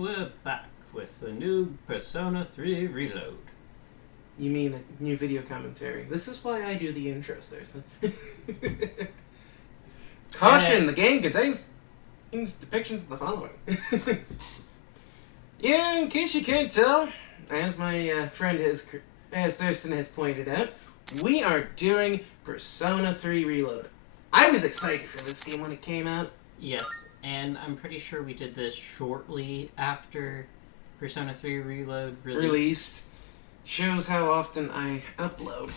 we're back with the new Persona 3 Reload. You mean a new video commentary? This is why I do the intros, Thurston. Caution! The game contains depictions of the following. Yeah, in case you can't tell, as my friend as Thurston has pointed out, we are doing Persona 3 Reload. I was excited for this game when it came out. Yes, and I'm pretty sure we did this shortly after Persona 3 Reload released. Shows how often I upload.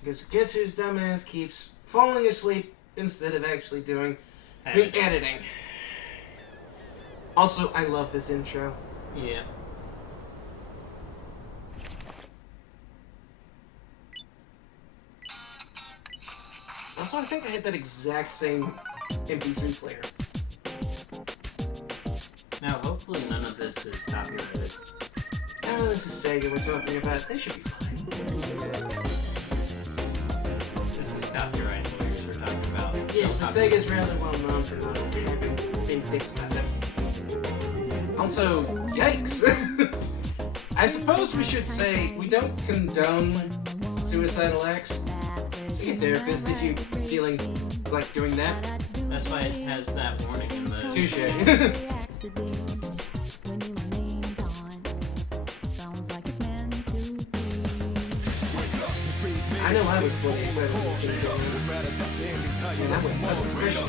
Because guess whose dumbass keeps falling asleep instead of actually doing editing. Also, I love this intro. Yeah. Also, I think I had that exact same MP3 player. Now, hopefully none of this is copyrighted. Oh, this is Sega we're talking about. They should be fine. This is copyright lawyers we're talking about. Yes, but Sega's rather well known for not having been fixed about it. Also, yikes! I suppose we should say we don't condone suicidal acts. Be a therapist if you're feeling like doing that. That's why it has that warning in the... Touche. I know I was fully excited when this game came out. And that was special.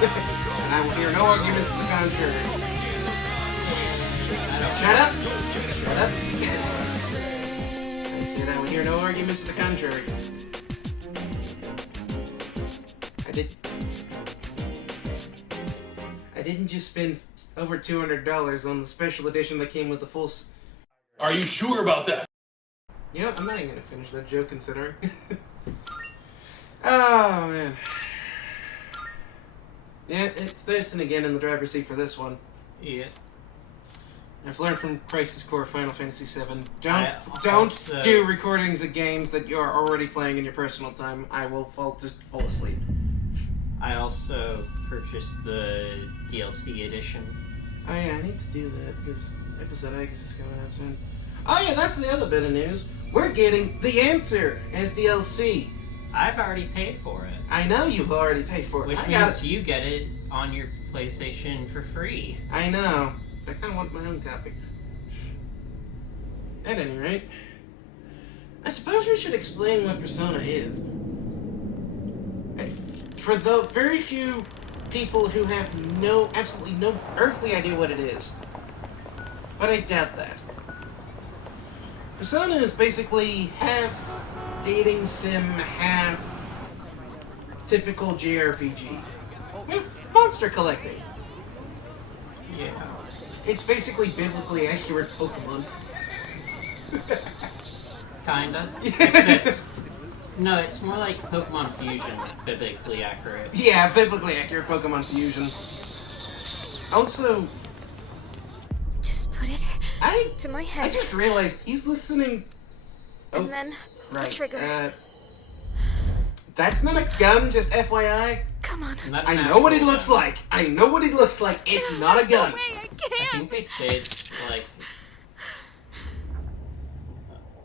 And I will hear no arguments to the contrary. Shut up! Shut up! I said I will hear no arguments to the contrary. I didn't just spend over $200 on the special edition that came with the full... Are you sure about that? You know, I'm not even gonna finish that joke considering. Oh, man. Yeah, it's Thurston again in the driver's seat for this one. Yeah. I've learned from Crisis Core Final Fantasy VII. Don't do recordings of games that you are already playing in your personal time. I will just fall asleep. I also purchased the DLC edition. Oh yeah, I need to do that because Episode X is coming out soon. Oh yeah, that's the other bit of news. We're getting The Answer as DLC. I've already paid for it. I know you've already paid for it. Which means you get it on your PlayStation for free. I know. I kind of want my own copy. At any rate, I suppose we should explain what Persona is. For the very few people who have absolutely no earthly idea what it is. But I doubt that. Persona is basically half dating sim, half typical JRPG. With monster collecting. Yeah. It's basically biblically accurate Pokemon. Kinda. Except, no, it's more like Pokemon Fusion, biblically accurate. Yeah, biblically accurate Pokemon Fusion. Also, just put it to my head. I just realized he's listening. And then the trigger. That's not a gun, just FYI. Come on. I know what he looks like. I know what he looks like. It's not a gun. I I think they say it's like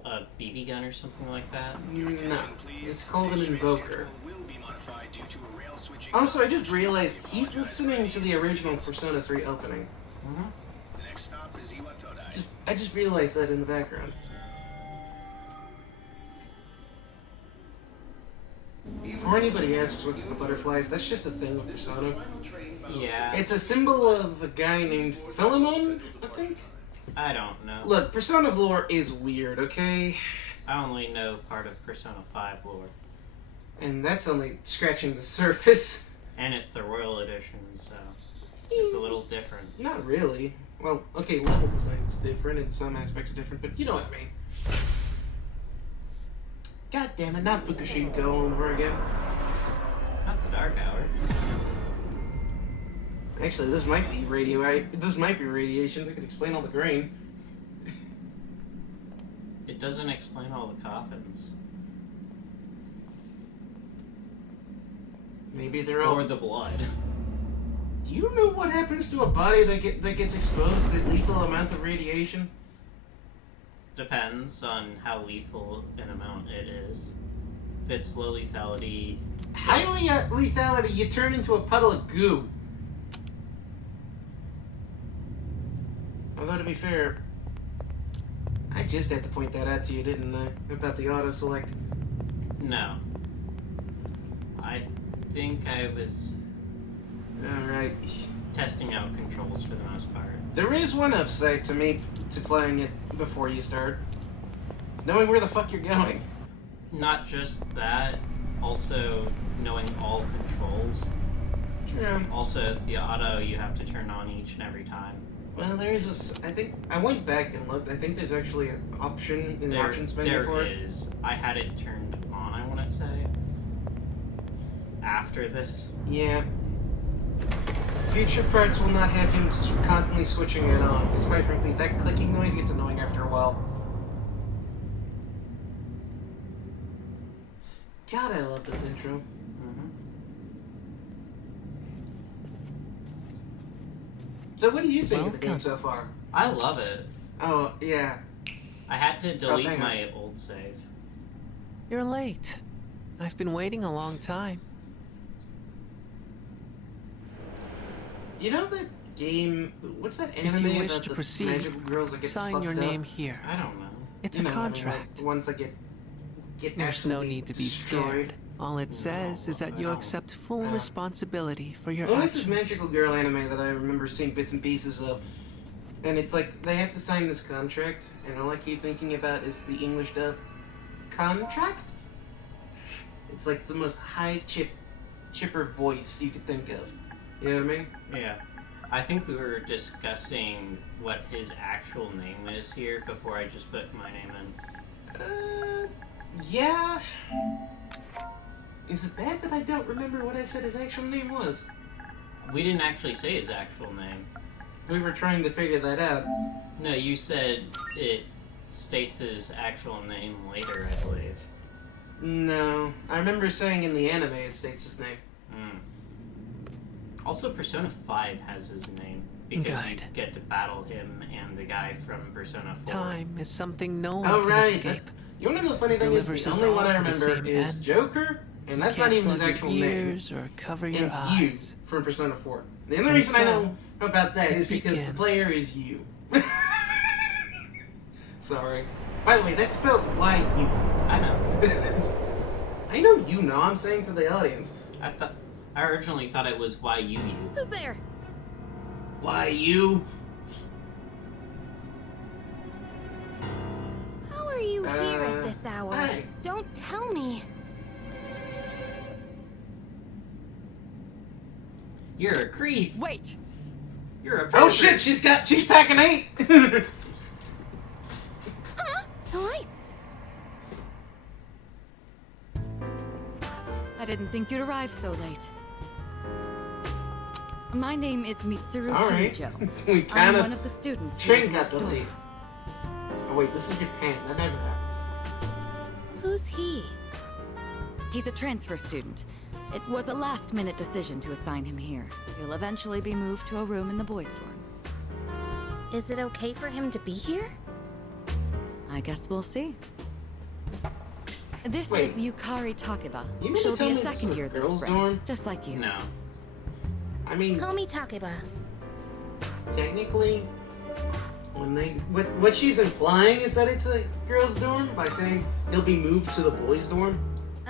a BB gun or something like that. No, it's called an invoker. Also, I just realized he's listening to the original Persona 3 opening. Mm-hmm. I just realized that in the background. Before anybody asks what's the butterflies, that's just a thing with Persona. Yeah. It's a symbol of a guy named Philemon, I think? I don't know. Look, Persona lore is weird, okay? I only know part of Persona 5 lore. And that's only scratching the surface. And it's the Royal Edition, so it's a little different. Not really. Well, okay, level design's different, and some aspects are different, but you know what I mean. God damn it, not Fukushima all over again. Not the Dark Hour. Actually, this might be radiation that could explain all the grain. It doesn't explain all the coffins. Maybe they're all... Or the blood. Do you know what happens to a body that gets exposed to lethal amounts of radiation? Depends on how lethal an amount it is. If it's low lethality... Highly lethality, you turn into a puddle of goo. Although, to be fair, I just had to point that out to you, didn't I? About the auto-select. No. I think I was Alright. testing out controls for the most part. There is one upside to me to playing it before you start. It's knowing where the fuck you're going. Not just that, also knowing all controls. True. Also, the auto you have to turn on each and every time. Well, there is I think, I went back and looked. I think there's actually an option in the options menu for it. There is. I had it turned on, I want to say. After this. Yeah. Future parts will not have him constantly switching it on, because quite frankly, that clicking noise gets annoying after a while. God, I love this intro. So what do you think of the game so far? I love it. Oh, yeah. I had to delete hang on. my old save. You're late. I've been waiting a long time. You know that game, what's that If anime you wish about to the proceed, magical girls that get sign fucked your up? name here. I don't know. It's You a know, I mean, like, contract. the ones that get There's no absolutely need to be destroyed. scared. All it says is that I you don't. accept full Oh. responsibility for your Well, this actions. is Magical Girl anime that I remember seeing bits and pieces of. And it's like, they have to sign this contract, and all I keep thinking about is the English dub. Contract? It's like the most chipper voice you could think of. You know what I mean? Yeah. I think we were discussing what his actual name is here before I just put my name in. Yeah. Is it bad that I don't remember what I said his actual name was? We didn't actually say his actual name. We were trying to figure that out. No, you said it states his actual name later, I believe. No. I remember saying in the anime it states his name. Also, Persona 5 has his name because you Good. get to battle him and the guy from Persona 4. Time is something no one Oh, can right. escape. You wanna know the funny thing is, Delivers the us only one all I to the remember same is end. Joker, and that's You not can't even his plug actual your name. ears or cover your And you eyes. from Persona 4. The only And reason I so, know about that it is because the begins. player is you. Sorry. By the way, that's spelled Y-U. I know. I know you know, I'm saying for the audience. I originally thought it was YUU. Who's there? Y-U. How are you here at this hour? Hi. Don't tell me. You're a creep. Wait. You're a Oh pervert. shit, she's packing 8! Huh? The lights. I didn't think you'd arrive so late. My name is Mitsuru Alright. Kujo. We I'm kinda one of the students here train at got the the lead. Oh wait, this is Japan. That never happens. Who's he? He's a transfer student. It was a last-minute decision to assign him here. He'll eventually be moved to a room in the boys' dorm. Is it okay for him to be here? I guess we'll see. This Wait. is Yukari Takeba. You mean to She'll tell be a me this is second a year this girls' spring, dorm? just like you. No. I mean, Call me Takeba. technically, when they what she's implying is that it's a girls' dorm by saying he'll be moved to the boys' dorm.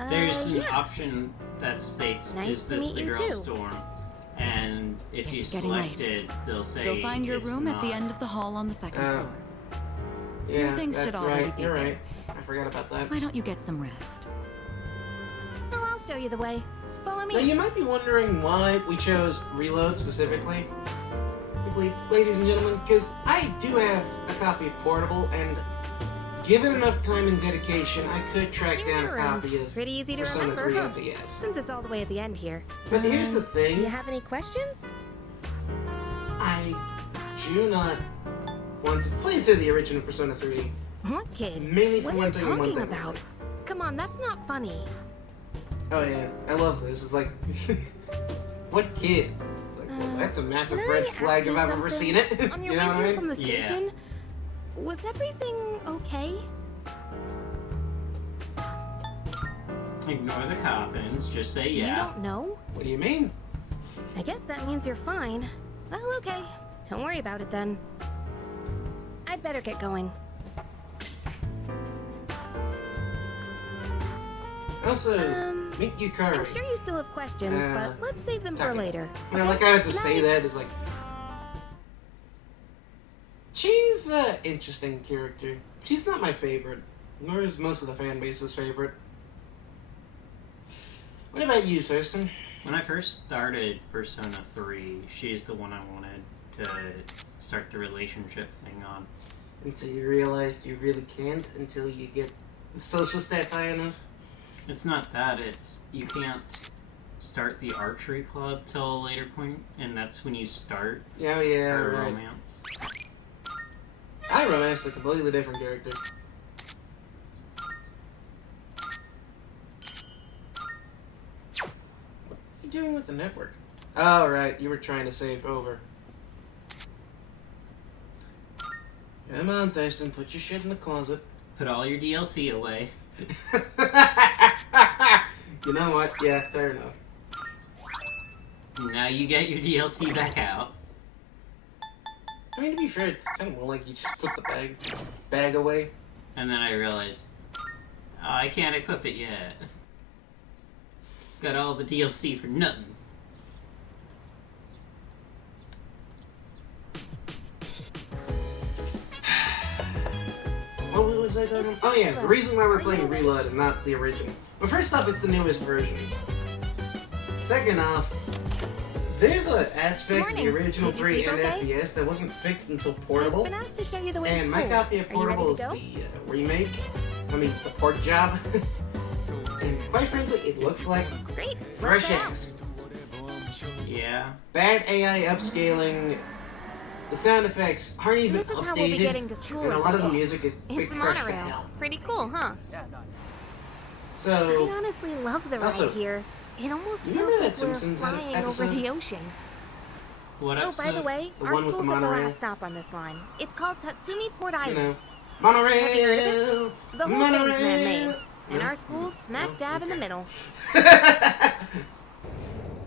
There's an yeah. option that states, Nice is to this meet the you, girls' too. dorm? And if you It's getting select late. it, they'll say You'll find your it's room at the not. end of the hall on the second floor. Yeah, Your things that's should already right. be You're there. right. I forgot about that. Why don't you get some rest? Oh, I'll show you the way. Follow me. Now, you might be wondering why we chose Reload specifically. Ladies and gentlemen, because I do have a copy of Portable, and given enough time and dedication, I could track Here's down your a room. copy of Pretty easy to Persona remember, 3 huh? FES. Since it's all the way at the end here. But here's the Do you thing, have any questions? I do not want to play through the original Persona 3. What kid? Mainly for What are one you thing and one talking thing about? only. Come on, that's not funny. Oh yeah, I love this. It's like, what kid? It's like, well, that's a massive Can red I flag ask if you I've ever seen something? it. On your You know way what I here mean? from the Yeah. station, was everything okay? Ignore the coffins, just say You yeah. don't know? What do you mean? I guess that means you're fine. Well, okay. Don't worry about it then. I'd better get going. Also, meet Yukari. I'm sure you still have questions, but let's save them for okay. later. Well, okay? like I had to Good say night. that is like, she's an interesting character. She's not my favorite, nor is most of the fan base's favorite. What about you, Thurston? When I first started Persona 3, she's the one I wanted to start the relationship thing on. Until you realized you really can't, until you get the social stats high enough. It's not that, it's you can't start the archery club till a later point, and that's when you start Yeah, yeah, her right. romance. I romanced a completely different character. What are you doing with the network? Oh, right, you were trying to save over. Come on, Thurston, put your shit in the closet. Put all your DLC away. You know what? Yeah, fair enough. Now you get your DLC back out. I mean, to be fair, it's kind of more like you just put the bag away. And then I realized, oh, I can't equip it yet. Got all the DLC for nothing. What was I talking about? Oh yeah, the reason why we're playing Reload and not the original. Well, first off, it's the newest version. Second off, there's an aspect of the Morning. original Did you 3 sleep and okay? FES that wasn't fixed until I've Portable. been asked to show you the way to And my school. copy of Are you ready Portable is to go? the remake. I mean, the port job. And quite frankly, it looks like Great. fresh let's go. ass. Yeah. Bad AI upscaling. The sound effects aren't even This is updated. how we'll be getting to school and a every lot of the day. music is It's a crushed to monorail. hell. Pretty cool, huh? So, I honestly love the ride Also, here. It almost remember feels that like we're Simpsons flying episode? over the ocean. What Oh, episode? by the way, The our one with the school's at the monorail? last stop on this line. It's called Tatsumi Port you Island. know, Have you heard of monorail. The whole monorail. thing's man-made, and No? our school's smack No? dab in the Okay. middle.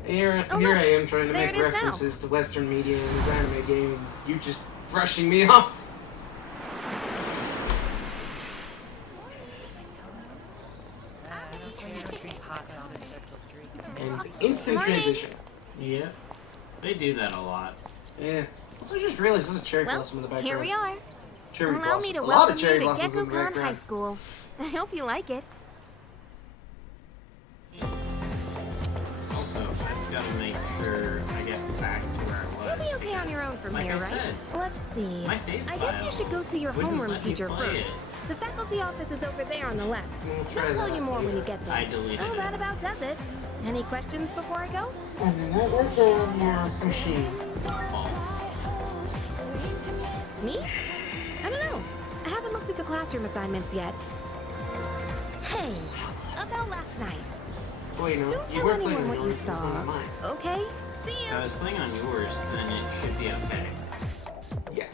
Here Oh, I look, am trying to there make it is now. references to Western media in this anime game, and you just brushing me off. And instant Morning. transition. Yeah. They do that a lot. Yeah. Also, just realized there's a cherry Well, blossom in the background. here we are. Cherry Allow blossom. me to a lot of welcome you cherry to blossoms in the Gekkoukan High background. School. I hope you like it. Also, I've got to make sure I get back to where I was. You'll be okay on your own from like here, I right? said, Let's see. my save I guess file you should go see your wouldn't homeroom let me teacher play first. it. The faculty office is over there on the left. We'll try They'll tell that you more when you get there. I deleted Oh, it. that about does it. Any questions before I go? Machine. Me? I don't know. I haven't looked at the classroom assignments yet. Hey, about last night. Wait, no. Don't you tell were anyone playing what you yours, it was saw. on mine. Okay? See If you. I was playing on yours, then it should be okay. Yeah.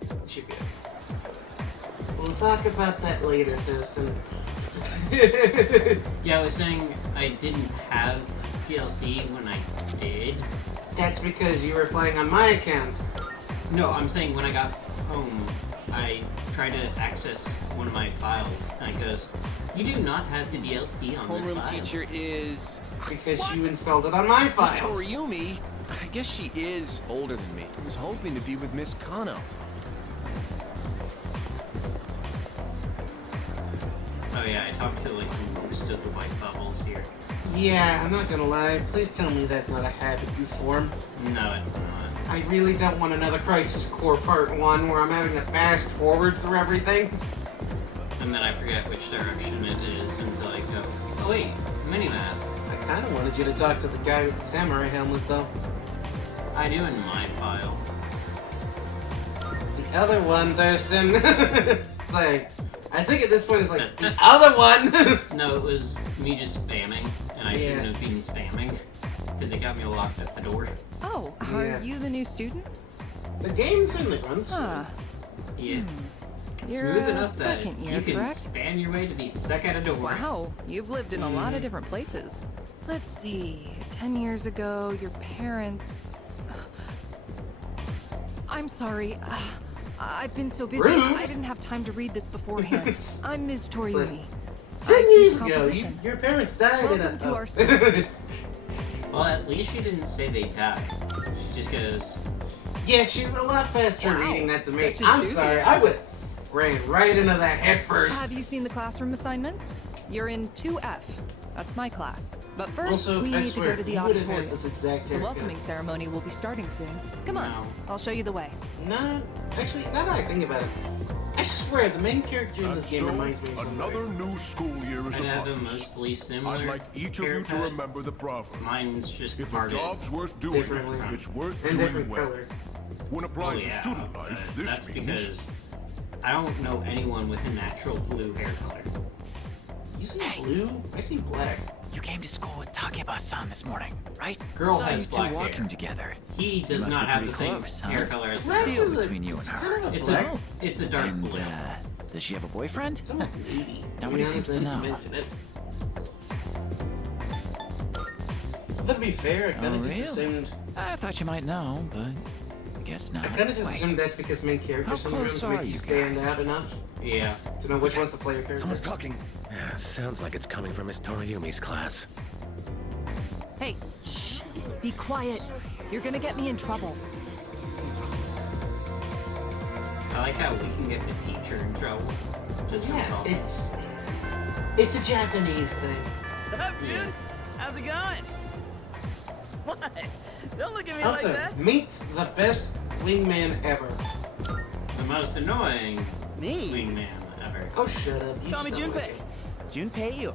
It should be okay. We'll talk about that later, Thurston. Yeah, I was saying I didn't have DLC when I did. That's because you were playing on my account. No, I'm saying when I got home, I tried to access one of my files, and it goes, "You do not have the DLC on this Homeroom file." teacher is... Because What? you installed it on my Miss files. Toriumi? I guess she is older than me. I was hoping to be with Miss Kano. Oh yeah, I talked to like most of the white bubbles here. Yeah, I'm not gonna lie. Please tell me that's not a habit you form. No, it's not. I really don't want another Crisis Core Part 1 where I'm having to fast forward through everything. And then I forget which direction it is until I go, oh wait, mini-map. I kinda wanted you to talk to the guy with the samurai helmet, though. I do in my file. The other one, Thurston. It's like, I think at this point it's like, the other one! No, it was me just spamming, and I shouldn't have been spamming, because it got me locked at the door. Oh, are Yeah. you the new student? The game certainly runs. Huh. Yeah. You're Smooth a enough that second year, you can correct? spam your way to be stuck at a door. Wow, you've lived in a lot of different places. Let's see, 10 years ago, your parents... I'm sorry. I've been so busy, Rude. I didn't have time to read this beforehand. I'm Ms. Toriumi. 10 I years teach ago, composition. your parents died in Welcome a... to our study. Well, at least she didn't say they died. She just goes, Yeah, she's a lot faster Wow, reading that than me. such I'm sorry, I would have ran right into that head first. Have you seen the classroom assignments? You're in 2F. That's my class. But first, Also, we I need to swear, go to the you would have had auditorium. this exact The haircut. welcoming ceremony will be starting soon. Come on, No. I'll show you the way. No, actually, now that I think about it, I swear the main character in And this game so, reminds me of somebody. another new school year is I'd have a upon us. mostly similar I'd like each of you to haircut. remember the proverb. Mine's just If a parted. job's worth doing, Differently. it's worth And doing different well. color. When Oh applied yeah, to student life, but this that's means because I don't know anyone with a natural blue hair color. You see blue? I see black. You came to school with Takeba-san this morning, right? Girl Saw you has two black walking hair. together. He does must not be have the pretty same close, huh? hair color as What's the me. deal is a- between you and her? kind of a It's black. it's a dark And, blue. does she have a boyfriend? It's almost navy. Nobody To be seems to honest, know. now that you mention it. But to be fair, I kind of Oh, just really? assumed. I thought you might know, but I guess not. I kind of just Wait, assumed that's because main character How syndrome close to are make you you stand guys? out enough Yeah. to know which one's the player character. Someone's talking. Yeah, sounds like it's coming from Miss Toriumi's class. Hey, shh. Be quiet. You're gonna get me in trouble. I like how we can get the teacher in trouble. Just from Yeah, talking. it's a Japanese thing. Sup, dude? How's it going? What? Don't look at me Also, like that. meet the best wingman ever. The most annoying Me? wingman ever. Oh, shut up. You Call me just don't Junpei. like it. Junpei Iori.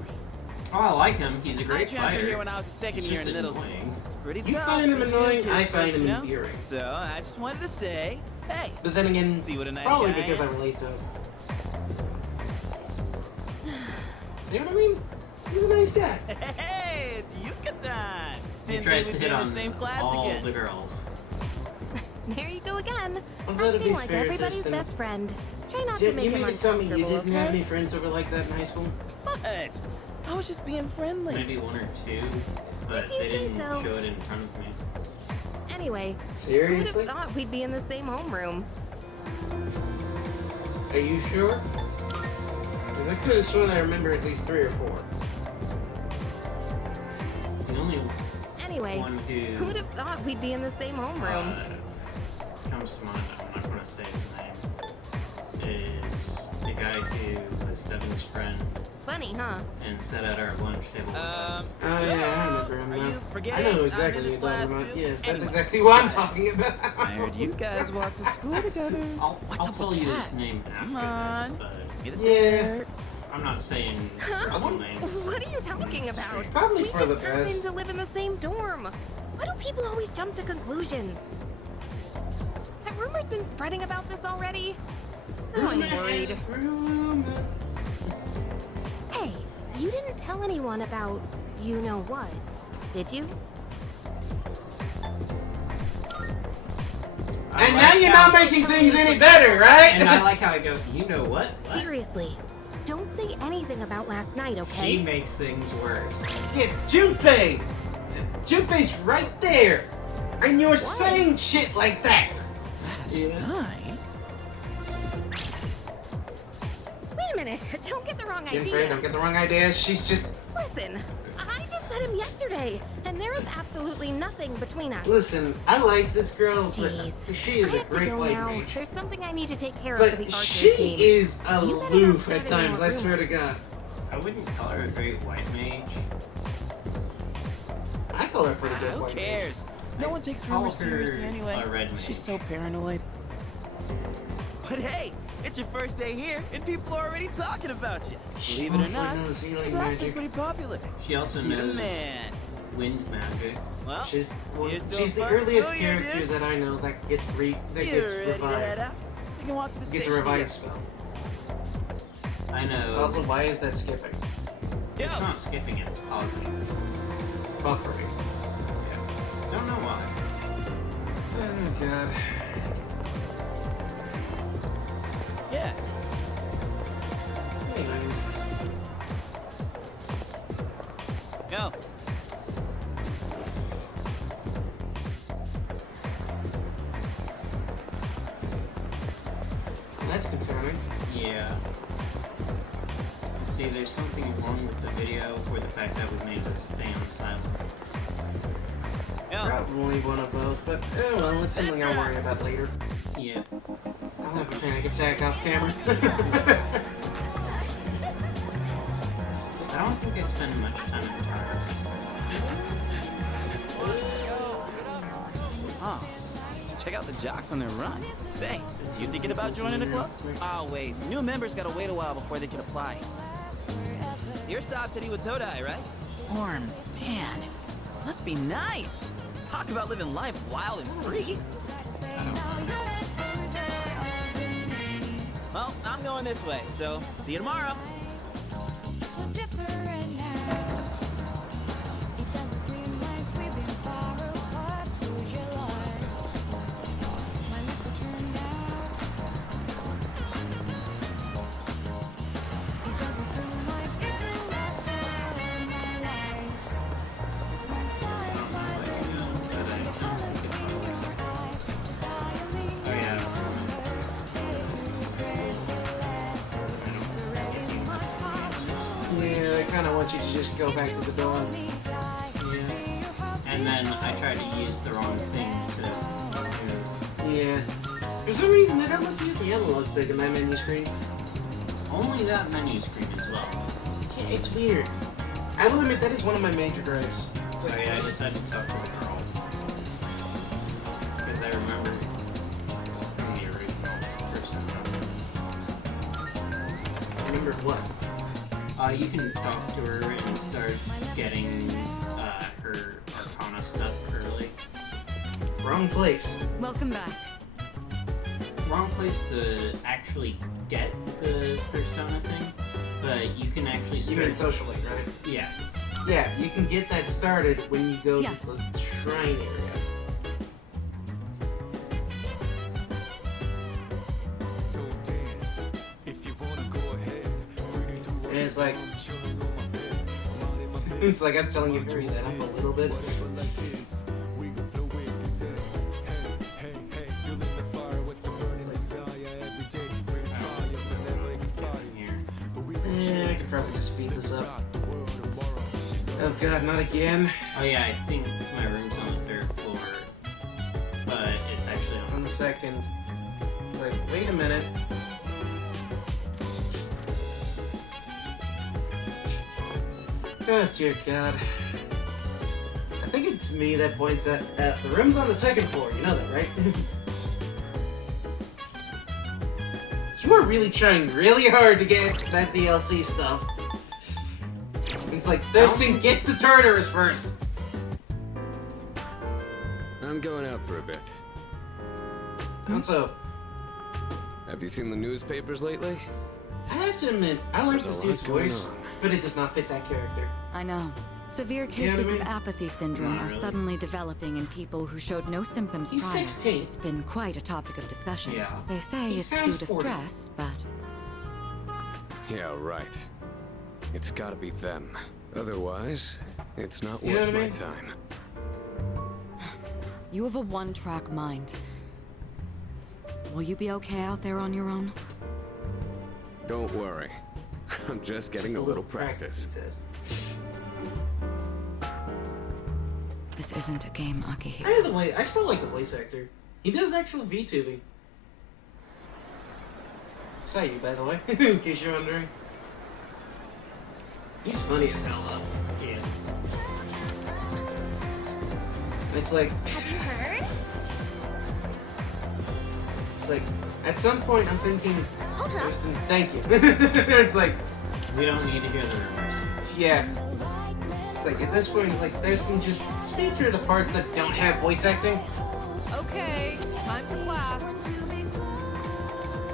Oh, I like him. He's a I great transferred fighter. here when I was a second He's year in just middle school. annoying. Pretty You tough. find him pretty annoying, good I kid find first, him you know? endearing. So I just wanted to say, hey. But then again, See what a nice probably guy because I am? relate to him. You know what I mean? He's a nice guy. Hey, it's Yucatan. He Didn't tries think to we'd hit be in on the same class all again. the girls. There you go again. Although to be Acting like fair, everybody's Kristen, best friend. Try not Did to make you him mean to tell me you uncomfortable, didn't have okay? any friends over like that in high school? What? I was just being friendly. Maybe one or two, but If you they say didn't so. show it in front of me. Anyway, who'd have Seriously? thought we'd be in the same homeroom? Are you sure? Because I could have sworn I remember at least 3 or 4. The only Anyway, one who'd have thought we'd be in the same homeroom? comes to mind, I'm not going to say his name, is the guy who was Devin's friend Funny, huh? and sat at our lunch table with us. Oh yeah, I remember him Are now. you forgetting I know I'm exactly in what this you're class talking about. too? Yes, that's Anyway, exactly what I'm guys, talking about. I heard you guys walked to school together. I'll up tell with you that? his name Come after on. this, but Get it Yeah. there. I'm not saying personal names. What are you talking about? Probably We for the just happened best. to live in the same dorm. Why do people always jump to conclusions? Have rumors been spreading about this already? Oh, I'm worried. Hey, you didn't tell anyone about you know what, did you? I And like now you're how- not making things any better, right? And I like how I go, you know what? What? Seriously, don't say anything about last night, She okay? makes things worse. Yeah, Junpei! Junpei's right there! And you're saying shit like that! Last night? Wait a minute, don't get the wrong Junpei, idea. don't get the wrong idea. She's just... Listen, I just met him yesterday, and there is absolutely nothing between us. Listen, I like this girl, but Jeez. she is I a have to great go white now. mage. There's something I need to take care of for the But archery she team. is You better not aloof start at any times, more I swear to rumors. God. I wouldn't call her a great white mage. I call her pretty good. Who white cares? No one takes call rumors her seriously anyway. a red mage. She's so paranoid. But hey, it's your first day here, and people are already talking about you. Believe it or mostly not, knows healing she's actually magic. pretty popular. She also You're the knows man. wind magic. Well, She's you're still she's the fun earliest school year, character dude. that I know that gets You're ready to head revived. out? You can walk to the Gets station a revive together. spell. I know. Also, why is that skipping? Yo, It's not skipping, it's pausing. Buffering. Don't know why. Oh god. yeah. Anyways. Yo. That's concerning. Yeah. See, there's something wrong with the video or the fact that we made this stay on silent. Yo. Probably one of both, but oh well, it's something I'll worry about later. Yeah. I'll have a panic attack off camera. I don't think they spend much time in towers. Oh, check out the jocks on their run. Say, you thinking about joining the club? Oh wait, new members gotta wait a while before they can apply. Your stop said he would Todai, right? Worms, man, must be nice. Talk about living life wild and free. Well, I'm going this way, so see you tomorrow. So different now. It doesn't seem like we've been far apart. So would you like my life will turn out? It doesn't seem like it will last forever, my life. My stars by the moon, the colors in your eyes, just dialing Oh yeah. Yeah, I kind of want you to just go back to the dorm. And then I tried to use the wrong thing to Yeah. For some reason, they don't look at the analog stick in that menu screen. only that menu screen as well. Yeah, it's weird. I will admit that is one of my major gripes. So yeah, I just had to talk to the girl. Because I remember from the original person. Remember what? You can talk to her and start getting her Arcana stuff early. Wrong place. Welcome back. Wrong place to actually get the persona thing, but you can actually You start. mean socially, right? Yeah. Yeah, you can get that started when you go Yes. to the shrine area. And it's like I'm telling you, hurry that up a little bit. Yeah, I could probably just speed this up. Oh god, not again. Oh yeah, I think my room's on the 3rd floor, but it's actually on On the second. It's like, wait a minute. Oh dear god. I think it's me that points at the room's on the 2nd floor, you know that, right? You are really trying really hard to get that DLC stuff. It's like, Thurston, get the Tartarus first! I'm going out for a bit. Also, Have you seen the newspapers lately? I have to admit, I like There's this a lot dude's going voice, on. but it does not fit that character. I know. Severe You know what I cases mean? of apathy syndrome Not are really. suddenly developing in people who showed no symptoms He's prior. 16. It's been quite a topic of discussion. Yeah. They say He it's sounds due to 40. stress, but Yeah, right. It's gotta be them. Otherwise, it's not You know worth what I my mean? time. you have a one-track mind. Will you be okay out there on your own? Don't worry. I'm just getting Just a little he practice. says. This isn't a game, Akihiko. By the way, I still like the voice actor. He does actual VTubing. Is that you, by the way? In case you're wondering. He's funny as hell, though. Yeah. And it's like, Have you heard? it's like, at some point I'm thinking, Hold up. Thurston, thank you. It's like, We don't need to hear the rumors. yeah. It's like, at this point, it's like, Thurston, just speak through the parts that don't have voice acting. Okay, time for class.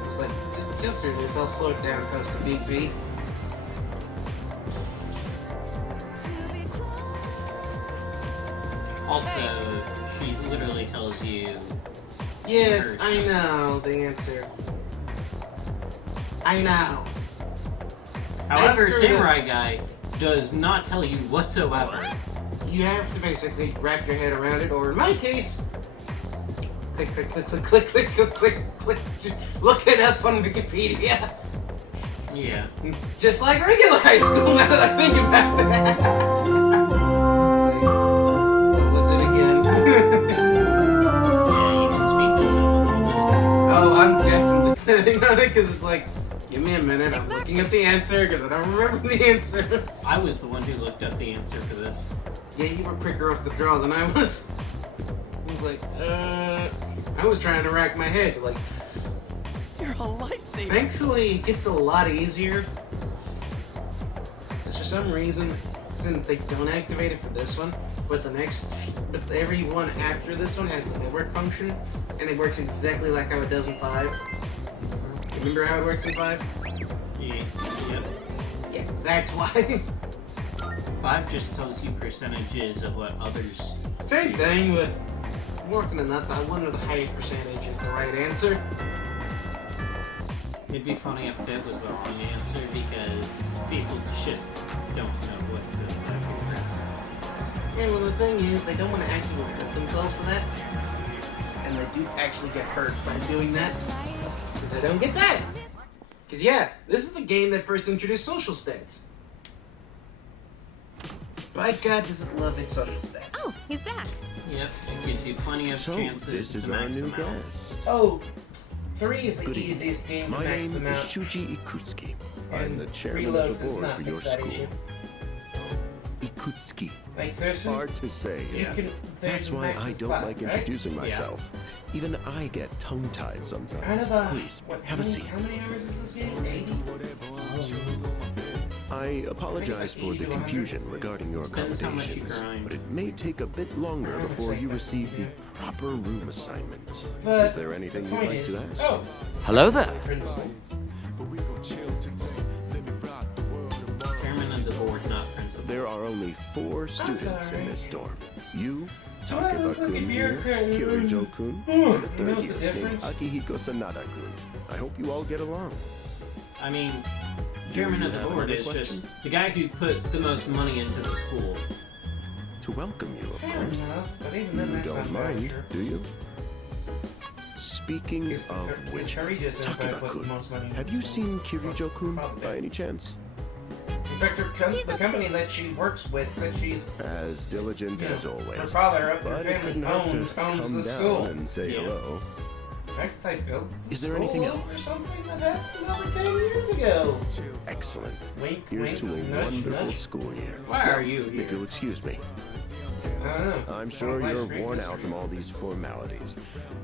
It's like, just go through this, I'll slow it down close to BC. Also, she literally tells you. Yes, I know the answer. I know. However, screwed up. Samurai Guy does not tell you whatsoever. You have to basically wrap your head around it, or in my case, click, click, click, click, click, click, click, click, click. Just look it up on Wikipedia. Yeah. Just like regular high school, now that I think about it. It's like, what was it again? Yeah, you can speed this up a little bit. Oh, I'm definitely planning on it, because it's like, give me a minute, I'm looking up the answer, because I don't remember the answer. I was the one who looked up the answer for this. Yeah, you were quicker off the draw than I was. I was like, I was trying to rack my head, like, You're a lifesaver. thankfully, it gets a lot easier. Because for some reason, since they don't activate it for this one, but every one after this one has the network function, and it works exactly like how it does in 5. Remember how it works in 5? Yeah. Yep. Yeah, that's why. 5 just tells you percentages of what others. Same thing, but more often than not, that one with the highest percentage is the right answer. It'd be funny if it was the wrong answer because people just don't know what to press. Yeah, well, the thing is, they don't want to actually hurt themselves for that. And they do actually get hurt by doing that. Because they don't get that. Because, yeah, this is the game that first introduced social stats. By God, does it love its social stats. Oh, he's back. Yep, it gives you plenty of So, chances this is to our max new them out. guest. Oh, 3 is the Good evening. easiest game to My max name them is out. Shuji Ikutsuki. I'm And the chairman Reload of the does board not for your fix that school. issue. Ikutsuki. Like, Thurston, Hard to say, you isn't can, it? there's That's a why max I of don't 5, like right? introducing myself. Even I get tongue-tied Out sometimes. of, Please, what, have a seat. How many hours is this game? 80? I apologize for the confusion regarding your Depends how much you accommodations, grind. but it may take a bit longer before you receive the proper room assignment. But Is there anything the you'd point like is- to ask? Oh, Hello there. principal. Chairman of the board, not principal. There are only 4 students sorry. in this dorm. You, Well, Takeba-kun look at here, your crane. Kirijo-kun, Oh, and a he third knows year the named difference. Akihiko Sanada-kun. I hope you all get along. I mean, chairman you of the have board another is question? just the guy who put the most money into the school. To welcome you, of Fair course. enough, but even then, You that's don't not mind, fair. do you? Speaking Is- of is which, Karijo senpai put the Takeba-kun, most money have into you the seen school? Kirijo-kun Probably. by any chance? In fact, She's the company upstairs. that she works with, that she's, As diligent you as know, always. her father, her But it family couldn't hurt owns to come the down school. and say Yeah. hello. In fact, they built the Is there school anything over else? something that happened over 10 years ago. Excellent. Wink, Here's wink, to a nudge, wonderful nudge. school year. Why are you If here? you'll excuse me. I don't know. I'm sure Well, you're nice worn drink out from all these formalities.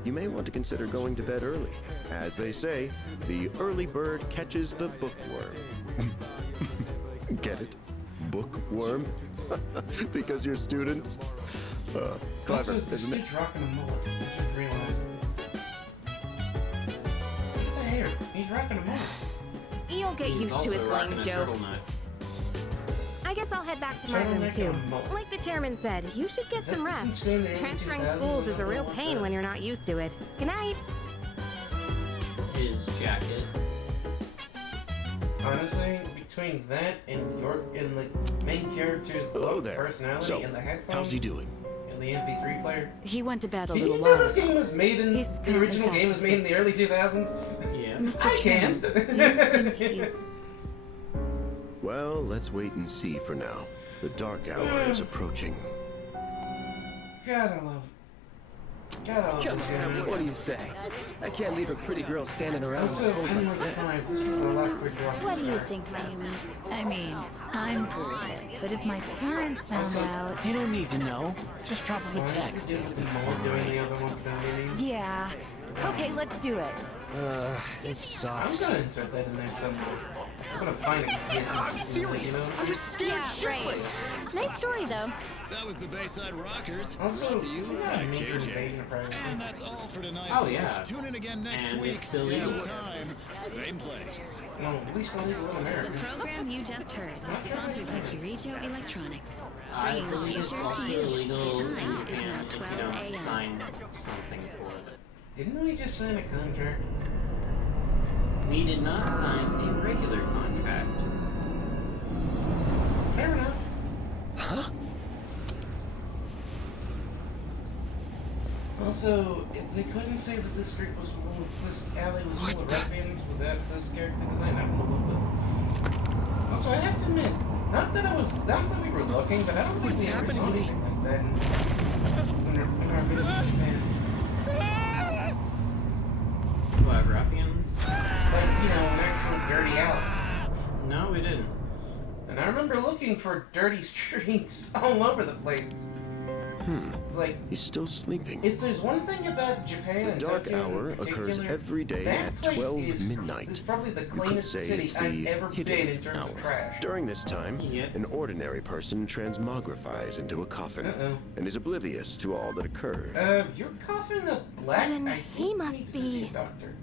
You may want to consider going to bed early. As they say, the early bird catches the bookworm. Get it? Bookworm? Because you're students? Clever, Also, this isn't it? kid's rocking a mullet. I just realized. Look at the hair. He's rocking a mullet. You'll get He's used to also his rocking lame a jokes. turtleneck. I guess I'll head back to my room Turtleneck too. and a mullet. Like the chairman said, you should get some That doesn't rest. scream the early Transferring 2000s schools is a when I real want pain that. when you're not used to it. Good night. His jacket. Honestly, between that and the main character's Hello look, there. personality, So, and the headphones, how's he doing? and the MP3 player. He went to bed a Can little you while tell this ago. game was made in He's the currently original fast game was made in asleep. the early 2000s? Yeah. Mr. I Chairman, can't. do you think he's... Well, let's wait and see for now. The dark hour is approaching. God, I love got all Come this on, going what do you say? I can't leave a pretty girl standing around Also, with a cold Penny like was this. 5. This is a lot quicker off the What do you start. think, Mayumi? I mean, I'm cool with it, but if my parents found Also- out... They don't need to know. Just drop them a Honestly, text. there's It'll be more doing the fine. other one than me. Yeah. Okay, let's do it. This I'm sucks. gonna insert that in there somewhere. I'm gonna find it. I'm serious. I was scared shitless. Nice story, though. That was the Bayside Rockers. Also, isn't that a major invasion of privacy? And that's all for tonight. Oh, folks. yeah. Tune in again next And week. it's illegal. Same time, same place. No, at least illegal in America. The program you just heard was sponsored by Chiricho Electronics. I Bringing the believe it's future also to you. illegal The in time is Japan now if you 12 don't a.m. sign something for it. Didn't we just sign a contract? We did not sign a regular contract. Fair enough. Huh? Also, if they couldn't say that this street was full of, this alley was full of lesbians without this character design, I don't know what will. Also, I have to admit, not that we were looking, but I don't think What's we ever happening saw to me? anything like that in our visit to Japan. What, ruffians? Like, you know, an actual dirty alley. No, we didn't. And I remember looking for dirty streets all over the place. It's like, He's still sleeping. if there's one thing about Japan The and dark Tokyo in hour occurs particular, every day that at place 12 is midnight. probably the You could cleanest say city it's I've the ever been in hidden terms hour. of trash. During this time, Yep. an ordinary person transmogrifies into a coffin Uh-oh. and is oblivious to all that occurs. Your coffin a black? Then I he think must we need to see be- a doctor.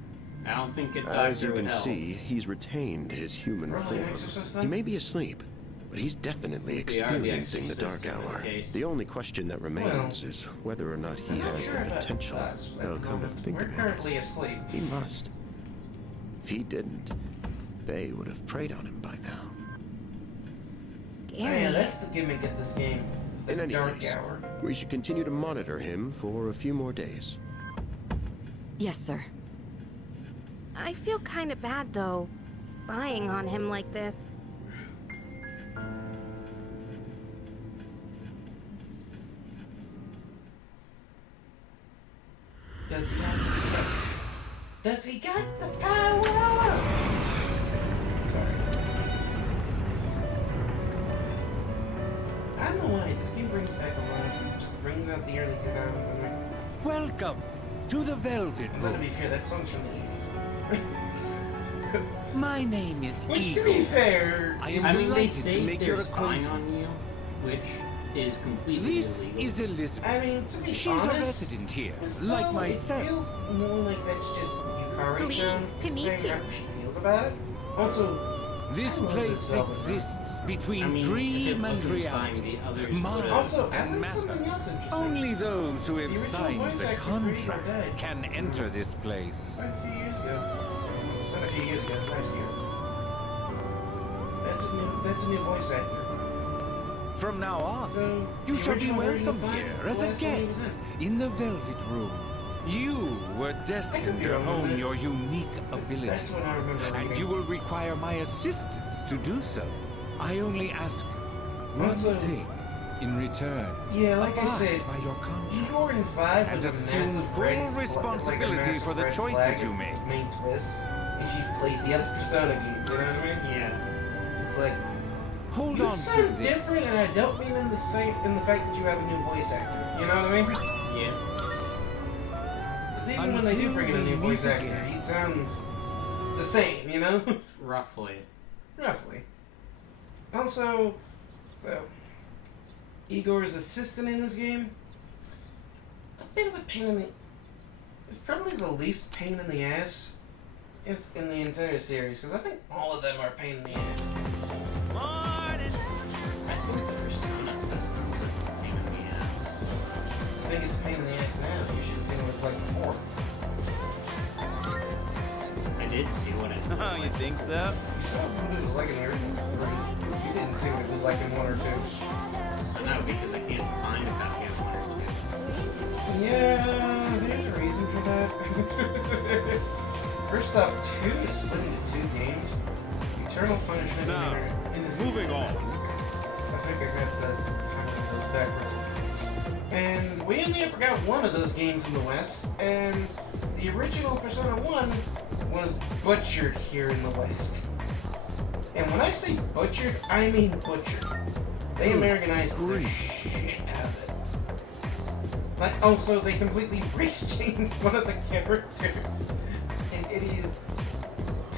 I don't think a doctor As you would can help. see, he's retained his human Really, an form. exorcist He then? may be asleep, but he's definitely We are the experiencing the dark exorcists in this hour. case. The only question that remains is whether or not he I'm not has sure the about potential. us at Now, the come to moment. think We're of it, currently asleep. he must. If he didn't, they would have preyed on him by now. Oh, Scary. yeah, that's the gimmick of this game. The In any dark case, hour. we should continue to monitor him for a few more days. Yes, sir. I feel kind of bad, though, spying on him like this. Does he got the power? Sorry. I don't know why this game brings back a lot of, just brings out the early 2000s. I'm like, Welcome to the Velvet well, to Room. be fair, that song's from the 80s. My name is Which, to Eagle. be fair, I am I mean, they delighted say to make they're your spying on you, acquaintance. which is completely This illegal. is Elizabeth. I mean, to be She's honest, a resident here, it's like not- myself. It feels more like that's just Yukari Please, to me saying too. how she feels about it. Also, This I love place this Velvet Room. exists between I mean, if it dream and wasn't spying, reality. the others Mind would. Also, I and learned matter. something else interesting. Only those who have The original signed voice the actor for Reload contract died. can enter this place. Quite a few years ago. Not a few years ago, last year. That's a new voice actor. From now on, So, you the shall be original version welcome of here Fox, the as a last one he was guest in. in the Velvet Room. You were destined be to wrong with hone that. your unique ability, That's what I remember and reading. you will require my assistance to do so. I only ask one Also- thing in return. Yeah, like I Abide said, by your contract. Igor in 5 And was a assume massive full red flag- responsibility like a massive for the red choices flag you as make. Main twist. If you've played the other Persona games, you know what I mean? Yeah. It's like, Hold you on to sound this. different, and I don't mean in the fact that you have a new voice actor. You know what I mean? Yeah. Because even when they do Until bring in a we new voice meet actor, again. he sounds the same, you know? Roughly. Roughly. Also, so, Igor's assistant in this game, a bit of a pain in the... It's probably the least pain in the ass in the entire series, because I think all of them are a pain in the ass. Morning. I think the Persona system's a pain in the ass. I think it's a pain in the ass now. You should have seen what it's like before. I did see what it was. Oh, you think so? You saw what it was like in everything 3. You didn't see what it was like in 1 or 2. No, because I can't find a copy of one or two. Yeah, there's a reason for that. First off, 2 is split into 2 games. Eternal Punishment Now, and moving on. I think I got the time of those backwards. And we only ever got one of those games in the West, and the original Persona 1 was butchered here in the West. And when I say butchered, I mean butchered. They Americanized the shit out of it. Like, also, they completely race changed one of the characters. And it is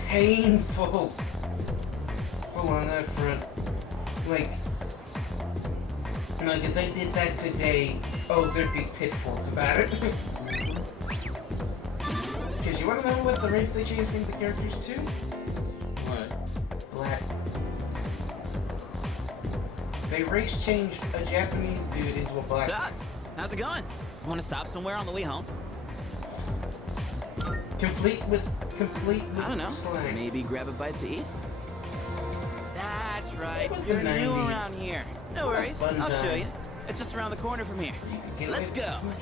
painful. Full on that front. Like, if they did that today, oh, there'd be pitfalls about it. Because you want to know what the race they changed the characters to? What? Black. They race changed a Japanese dude into a black. What's up? How's it going? Want to stop somewhere on the way home? Complete with I don't know. slang. Maybe grab a bite to eat? That's right. was You're the new 90s. around here. No What a worries. fun I'll show time. you. It's just around the corner from here. Get Let's away go. with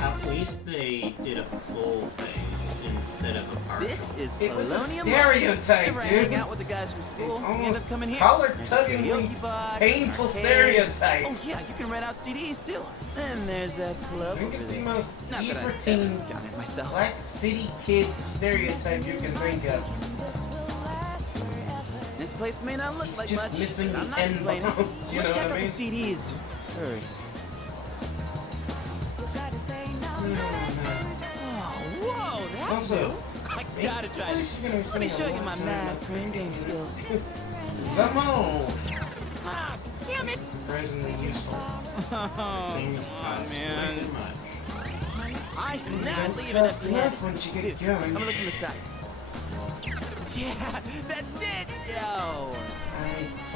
At least they did a full thing instead of a part. This is It was a Polonium. stereotype, Ever dude. hang out with the guys from school? You end up coming here. There's a Collar-tuggingly karaoke box, painful arcade. stereotype. Oh yeah, you can rent out CDs too. Then there's that club I think over it's the there. most Not that I've T-for-teen ever done it myself. black city kid stereotype you can think of. This place may not look He's like just much, missing but I'm the not end complaining. bones, you Let's know check what I out mean? the CDs first. Oh, whoa, that's Also, new. I gotta try this. Let me show you my mad crane game skills. Come on! Ah, damn it! Surprisingly useful. Things Oh, cost man. way too much. I'm not Don't leaving trust empty enough handed. once you get Dude, going. I'm gonna look from the side. Yeah, that's it! Yo!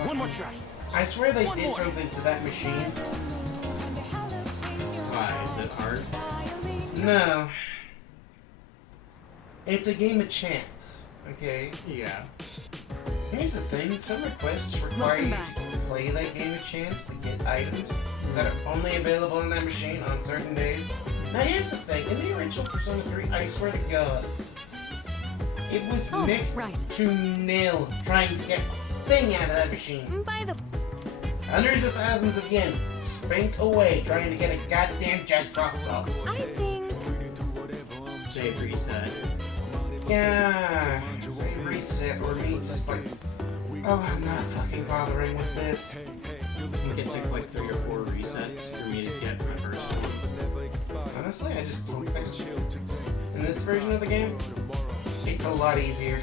One more try. I swear they One did more. something to that machine. Why? Is it hard? No. It's a game of chance, okay? Yeah. Here's the thing, some requests require Welcome you back. to play that game of chance to get items that are only available on that machine on certain days. Now here's the thing, in the original Persona 3, I swear to God, it was Oh, next right. to nil trying to get a thing out of that machine. By the Hundreds of thousands of yen spent away trying to get a goddamn Jack Frost doll. I think Save reset. Yeah, say reset or me just like, oh, I'm not fucking bothering with this. I think it took like 3 or 4 resets for me to get my first one. Honestly, I just in this version of the game, it's a lot easier.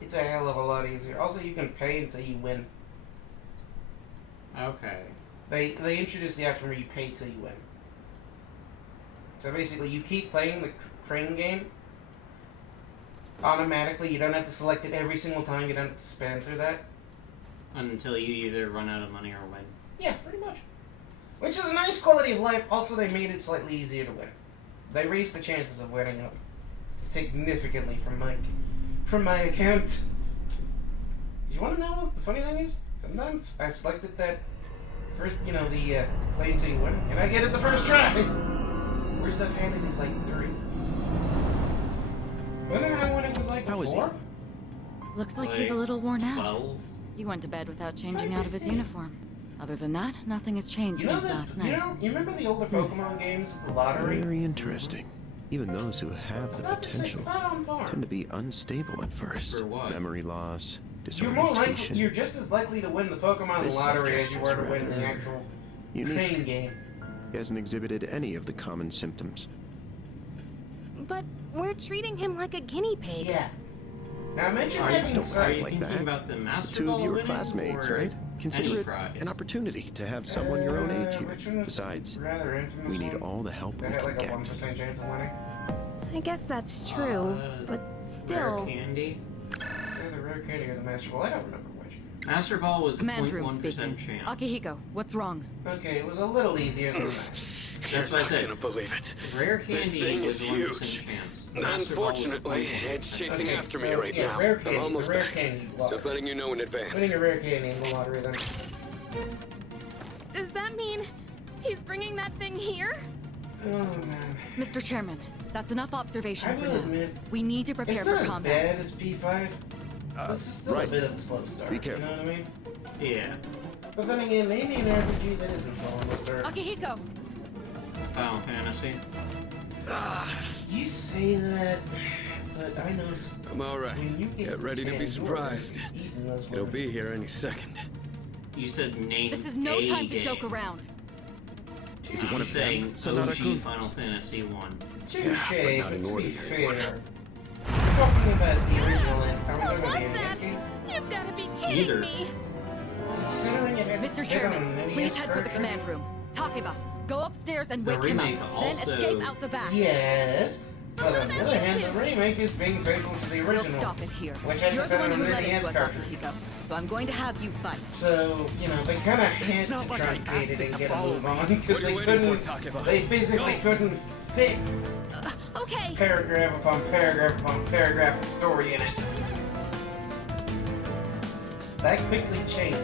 It's a hell of a lot easier. Also, you can pay until you win. Okay. They introduced the option where you pay till you win. So basically, you keep playing the crane game automatically. You don't have to select it every single time. You don't have to spam through that. Until you either run out of money or win. Yeah, pretty much. Which is a nice quality of life. Also, they made it slightly easier to win. They raised the chances of winning up significantly from my account. You want to know what the funny thing is? Sometimes I selected that first, the play until you win, and I get it the first try. Where's that handed is like 3. Wasn't that what it was like How is he? before? Looks like he's a little worn out. 12? He went to bed without changing out of his uniform. Other than that, nothing has changed You know since last that? night. You remember the older Pokemon games with the lottery? Very interesting. Even those who have the potential tend to be unstable at first. For what? Memory loss, You're more likely, disorientation. you're just as likely to win the Pokemon This lottery subject as you is are to win the rather actual unique. train game. He hasn't exhibited any of the common symptoms. but we're treating him like a guinea pig. Yeah. Now I mentioned Are you, having are some. you like thinking that. about the Master 2 Ball of you are winning classmates, or right? Consider any it prize? an opportunity to have someone your own age here. Which one was Besides, rather infamous we need one? all the help we That had can like a get. 1% chance of winning. I guess that's true, but Rare still. candy? Is that the rare candy or the Master Ball? I don't remember which. Master Ball was Command room 0.1% speaking. chance. Akihiko, what's wrong? Okay, it was a little easier than that. That's what I said. gonna believe it. Rare This candy thing was is 1% huge. chance. Master Ball was Unfortunately, 0.1%. it's chasing Okay, after so, me right yeah, now. rare candy, I'm almost the rare back. candy lottery. Just letting you know in advance. Winning a rare candy in the lottery then. Does that mean he's bringing that thing here? Oh man. Mr. Chairman, that's enough observation I for will now. admit, We need to prepare it's for not as combat. bad as P5, This is still right. a bit of a slow start. Be careful. You know what I mean? Yeah. But then again, maybe an RPG that isn't slow on the start. Akihiko! Final Fantasy. You say that, but I know. I'm alright. When you Get ready to be surprised. It'll be here any second. You said name. This is no a time to game. joke around. Is he one of saying them? Sonata-kun? OG Final Fantasy 1. Touche, but not but an to be ordinary one. fair, we're talking about the original and are we talking about the NES game? You've got to be kidding Neither. me. Considering it had Mr. been Chairman, on an please NES head for the cartridge? command room. Takeba, go upstairs and The wake him up. remake Then also- escape out the back. Yes, but on the other hand, the remake is being faithful to the We'll original. stop it here. Which had You're been the one on who the led it NES to us, cartridge. Akihiko. So I'm going to have you fight. So, you know, they kind of had to not like try I and create asked it it and to get a follow move me. on What because are they you waiting couldn't. for, Takeba? They physically couldn't fit Okay. paragraph upon paragraph upon paragraph of story in it. That quickly changed.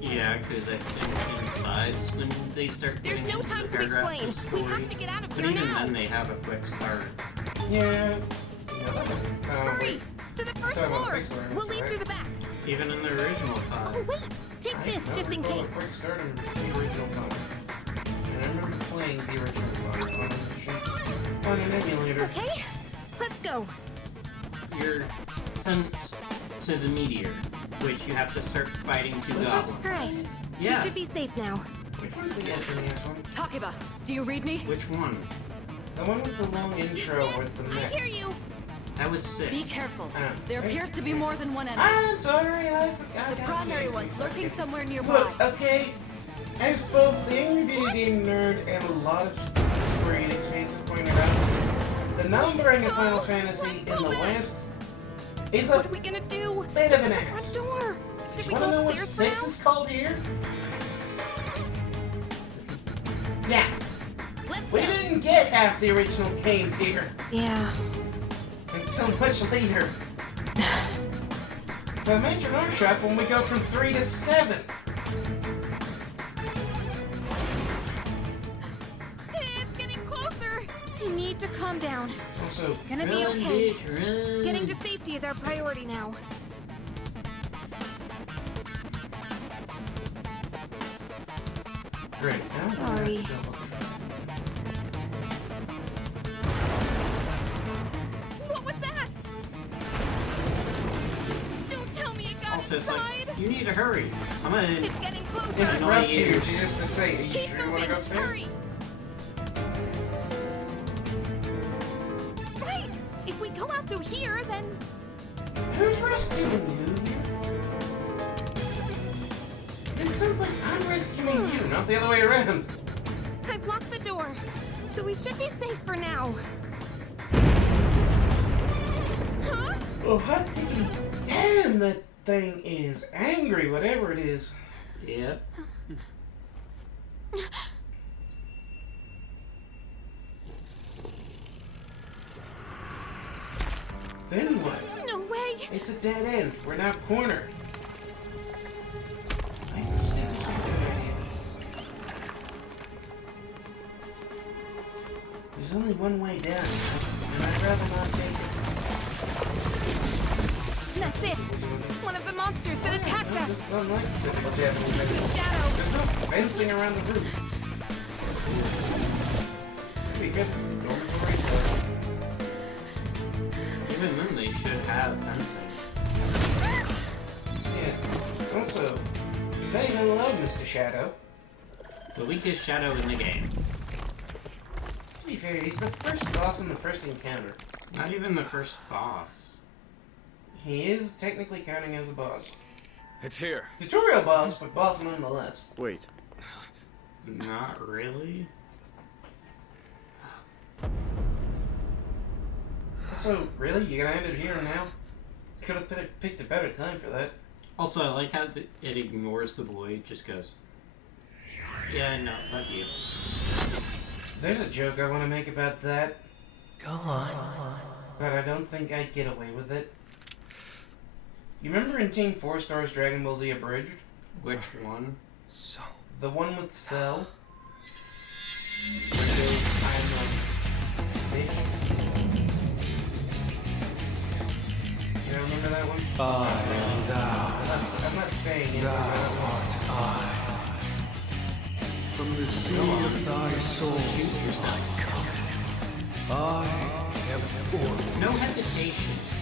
Yeah, because I think in 5's when they start There's getting no into time the to paragraphs explain. of We story. have to get out of But here even now. then, they have a quick start. Yeah. Hurry! To the first Talking about floor! pixel art, We'll leave right? through the back. Even in the original 5. Oh, wait! Take this just in case. Quick start in the original comics. And I remember playing the original comics on the machine on an emulator. Okay, let's go. You're sent to the meteor, which you have to start fighting two goblins. Hooray. Yeah. We should be safe now. Which one's the SNES one? Takeba, do you read me? Which one? The one with the long intro with the I mech. hear you. That was 6. Be careful. Ah. There appears to be more than one enemy. I'm sorry, I forgot. The primary one's lurking somewhere nearby. Look, okay, as both the angry video game nerd and a lot of Square Enix fans have pointed out, the numbering of Final Fantasy in the West is a What are we gonna do? bit of an Front ass. door. Should we Wanna know go what upstairs 6 for is called here? Yeah, now? Let's we go. didn't get half the original games here Yeah. until much later. So mention our shop when we go from 3 to 7. It's getting closer. You need to calm down. Also, Gonna be Run, okay. bitch, run. Getting to safety is our priority now. great. Now Sorry. What was that? Don't tell me it got Also, it's inside. like, you need to hurry. I'm gonna It's getting closer. Interrupt you. you. She just to say, are you Keep sure you want moving. to go upstairs? Hurry. Right. If we go out through here, then Who's rescuing you? It sounds like I'm rescuing you, not the other way around. I've locked the door, so we should be safe for now. Huh? Oh, hot diggity damn, that thing is angry, whatever it is. Yep. Then what? No way. It's a dead end. We're now cornered. There's only one way down, and I'd rather not take it. That's it. One of the monsters that attacked us. Just unlike typical Japanese enemies. Shadow. There's no fencing around the room. Pretty good. Normal race car. Even then, they should have fencing. Yeah. Also, say hello, Mr. Shadow. The weakest shadow in the game. To be fair, he's the first boss in the first encounter. Not even the first boss. He is technically counting as a boss. It's here. Tutorial boss, but boss nonetheless. Wait. Not really. So, really? You gonna end it here and now? Could have picked a better time for that. Also, I like how it ignores the boy, it just goes, yeah, no, fuck you. There's a joke I want to make about that, Go on. but I don't think I'd get away with it. You remember in Team 4 Star's Dragon Ball Z Abridged? Which one? So. The one with Cell? Where it goes, I'm like, bitch. You remember that one? I'm not saying it. From the sea of thy soul, I am born. No hesitation.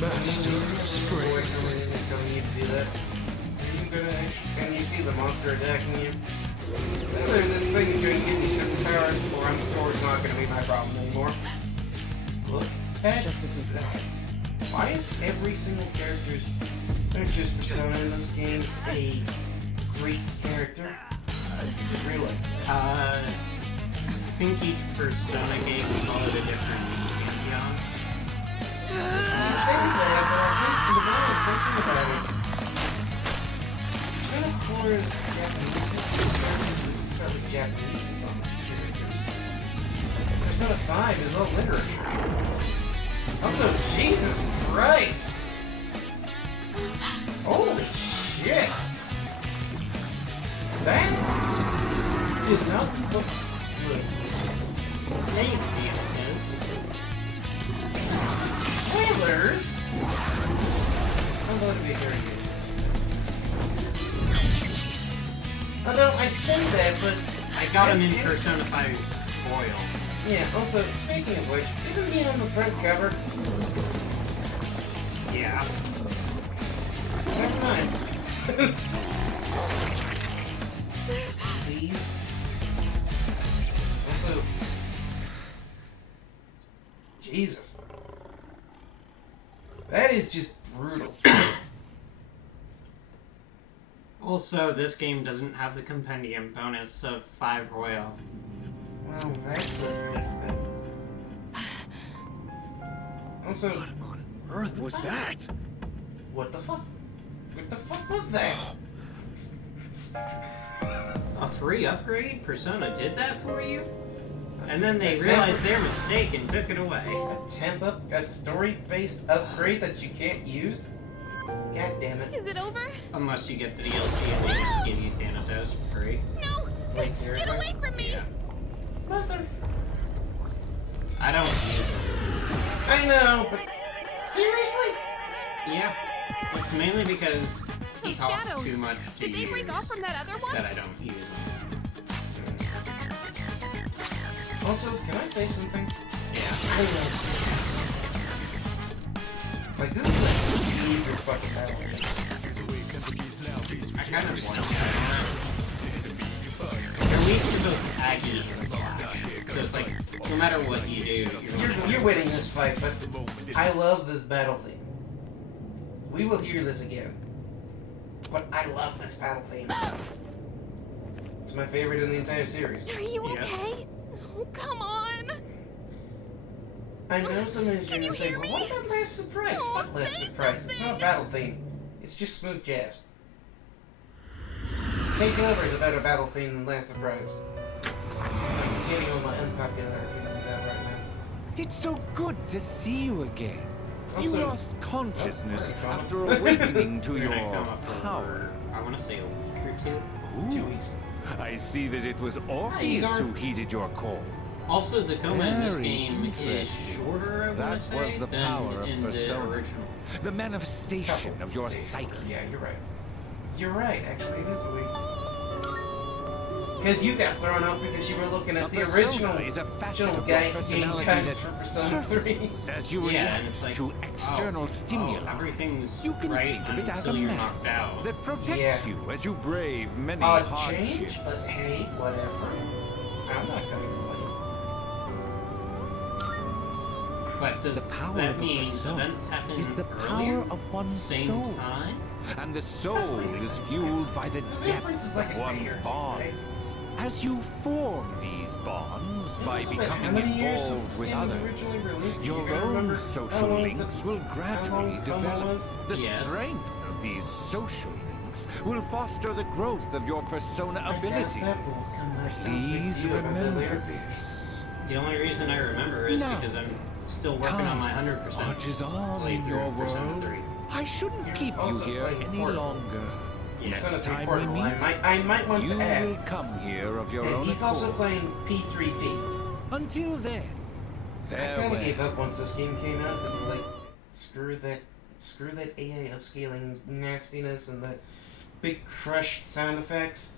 Master of strength. Can you see the monster attacking you? Whether this thing's going to give you certain powers, or I'm sure it's not going to be my problem anymore. Look at Just as we thought. Why is every single character's persona in this game a Greek character? I just realized that. I think each persona game called it a different pantheon. You say that, but I think the more I'm thinking about it, Persona 4 is Japanese. It's not like Japanese characters. Persona 5 is all literature. Also, Jesus Christ! Holy shit! That did not look good. Hey, Theodos. Spoilers! I'm going to be very good. Although I said that, but I got him in Persona 5 Royal. yeah, also, speaking of which, isn't he on the front cover? Yeah. Never mind. Please. Also, Jesus. That is just brutal. Also, this game doesn't have the compendium bonus of 5 Royal. Well, that's a good thing. Also, What on earth was that? what the fuck? What the fuck was that? A 3 upgrade? Persona did that for you? And then they A realized their mistake and took it away. A story-based upgrade that you can't use? God damn it. Is it over? Unless you get the DLC and they just give you Thanatos for free. No! Wait, Get seriously? away from me! Yeah. Mother... I don't use it. I know, but... Seriously? Yeah. It's mainly because he costs Shadows. too much to Did they use break off from that other one? that I don't use them. Also, can I say something? Yeah. I love like, this is like super fucking battle. I kind of want that. They're weak to both Aggie and Slash. So it's like, no matter what you do, You're winning this fight, but I love this battle theme. We will hear this again. But I love this battle theme. It's my favorite in the entire series. Are you okay? Oh, come on! I know sometimes you're Can you gonna say, hear well, me? what about Last Surprise? Oh, Fuck Last say Surprise. It's not a something. battle theme. It's just smooth jazz. Taking Over is a better battle theme than Last Surprise. I'm getting all my unpopular opinions out right now. It's so good to see you again. You Also- lost consciousness Oh, after awakening to We're your gonna come up for, power. I want to say a week or two. 2 Ooh, weeks. I see that it was Igor. Orpheus who heeded your call. Also, the coma in this Very game is interesting. shorter, I want That to say, was the than power of in the Persona. original. The manifestation of your psyche. Yeah, you're right. You're right, actually, it is a week. Because you got thrown off because you were looking at A the persona original is a facet original of your game personality guide that for Persona 3. surfaces as you Yeah, and react it's like, to external stimuli. everything's You can right think of it as a until you're mask knocked out. that protects Yeah. you as you brave many Odd hardships. change, but hey, whatever. I'm not gonna complain. But does The power that of a mean persona events happen is the earlier? power of one's Same soul. time? And the soul is fueled by the difference depth is like of a one's day or two, bonds. right? As you form these bonds by This has been how becoming many years since involved this with game was others, originally released? your You gotta remember own how social long links will gradually how long develop. was? The Yes. strength of these social links will foster the growth of your persona ability. Please remember this. The only reason I remember is Now, because I'm still working on my 100% marches on in playthrough your of Persona world. 3. I shouldn't keep you also here playing any Portal. longer. Yes. Next Persona 3 time we Portable. meet, I might want you to add. will come here of your And own he's also accord. playing P3P. Until then, I kind of farewell. gave up once this game came out because it's like Screw that AI upscaling nastiness and that big crushed sound effects.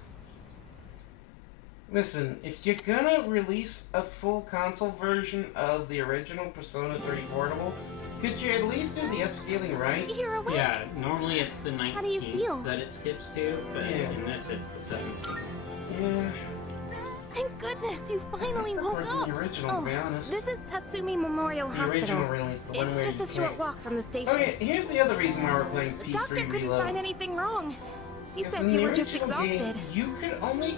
Listen, if you're gonna release a full console version of the original Persona 3 Portable, could you at least do the upscaling right? You're awake. Yeah, normally it's the 19th How do you feel? that it skips to, but in this it's the 17th. Yeah. Thank goodness you finally That's woke like up. the original, to be honest. This is Tatsumi Memorial The Hospital. original release, the one It's where just you a short play- walk from the station. Okay, here's the other reason why we're playing The P3 doctor couldn't Reload. find anything wrong. He Because said in you the were just original game, exhausted. you could only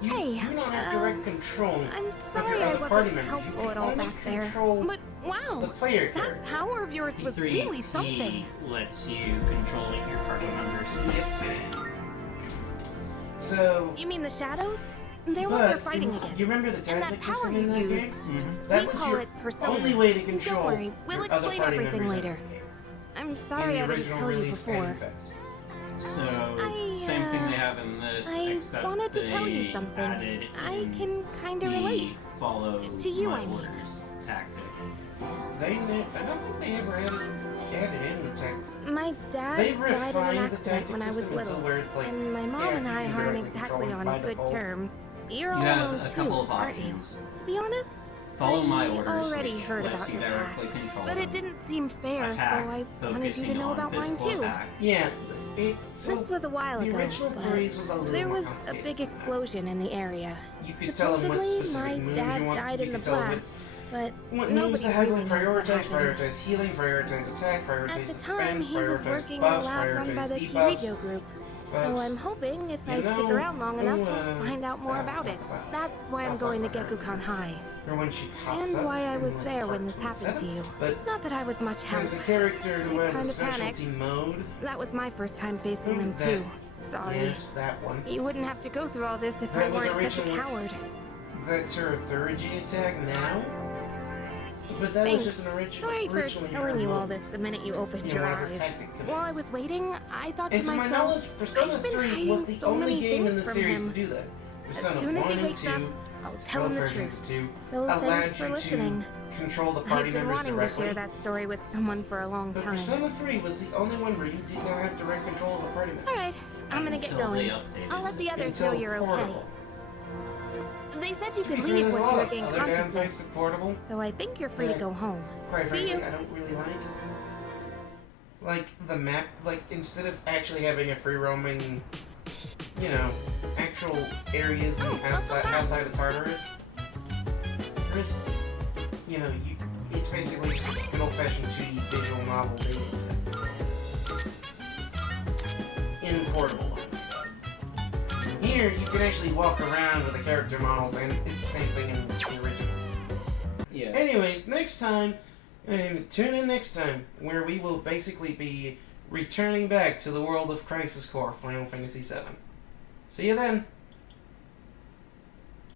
you Hey, do not have direct control I'm of sorry your I other party wasn't members. helpful You at can all only back there. control But wow, the player that character. power of yours was P3 really something. lets you control your party members. Yep. So, You mean the shadows? They're what they're but fighting against. you remember the And that tactic power system you in that used, game? That we was call your it persona. only way to control Don't worry, we'll your other explain party everything members later. I'm in sorry the I didn't original tell you release before. Fan Fest. So, same thing they have in this, I except wanted to tell you they something. added I in can kinda the relate. follow To you, my I mean. orders tactic. I don't think they ever added in the tactic. My dad They died in an refined the accident tactic when I was system little, until where it's like, and my mom yeah, and I you can aren't directly exactly control on by good default. terms. You're You all have alone a too, couple of aren't you? options. To be honest, Follow my I orders, already which heard lets about you your directly past, control but them. it didn't seem fair, Attack, so I wanted you to focusing know on about mine physical too. attack. Yeah, This was a while the ago, original Furries was a but little there more was a complicated. big explosion in the area. You could tell them what Supposedly, specific my moves dad you want. died You in the could tell them blast, but what moves nobody to heavily really knows what prioritize, happened. prioritize healing, prioritize attack, prioritize At the defense, time, he was prioritize working in a buffs, lab run by prioritize the debuffs. Kirijo group. But, So I'm hoping if I you stick know, around long enough, who, I'll find out more about it. That's why I'm going to Gekukan High. or when she pops And up why I in, was like, there when part this happened to 27. you. But Not that I was much help. there's a character who I has a kinda specialty panicked. mode. That was my first time facing them That- too. Sorry. Yes, that one. You wouldn't have to go through all this if That I was weren't such a originally- coward. That's her third G attack now. But that Thanks. was just an original. Sorry for originally telling her you all mode. this the minute you opened You know, your one of her eyes. tactic While I was waiting, I thought And to to my myself, knowledge, Persona I've been 3 hiding was the so only many game in things the from series him. to do that. As Persona soon as 1 he and wakes 2, up, I'll tell him the both truth. versions of 2, So allowed thanks for you listening. to control the party I've been members wanting directly. to share that story with someone for a long But time. Persona 3 was the only one where you did not have direct control of a party member. Alright, I'm gonna get Until they going. updated I'll let the others Until know you're okay. Portable. They said you To be could fair, leave there's a once you lot of regain other downsides consciousness. to Portable. So I think you're free to that, go home. Quite See frankly, you. I don't really like. Like, the map, like, instead of actually having a free roaming, you know, actual areas and outside of Tartarus, there's, you know, it's basically an old-fashioned 2D visual novel dating set. In Portable. Here, you can actually walk around with the character models, and it's the same thing in the original. Yeah. Anyways, next time, and tune in next time, where we will basically be returning back to the world of Crisis Core Final Fantasy VII. See you then!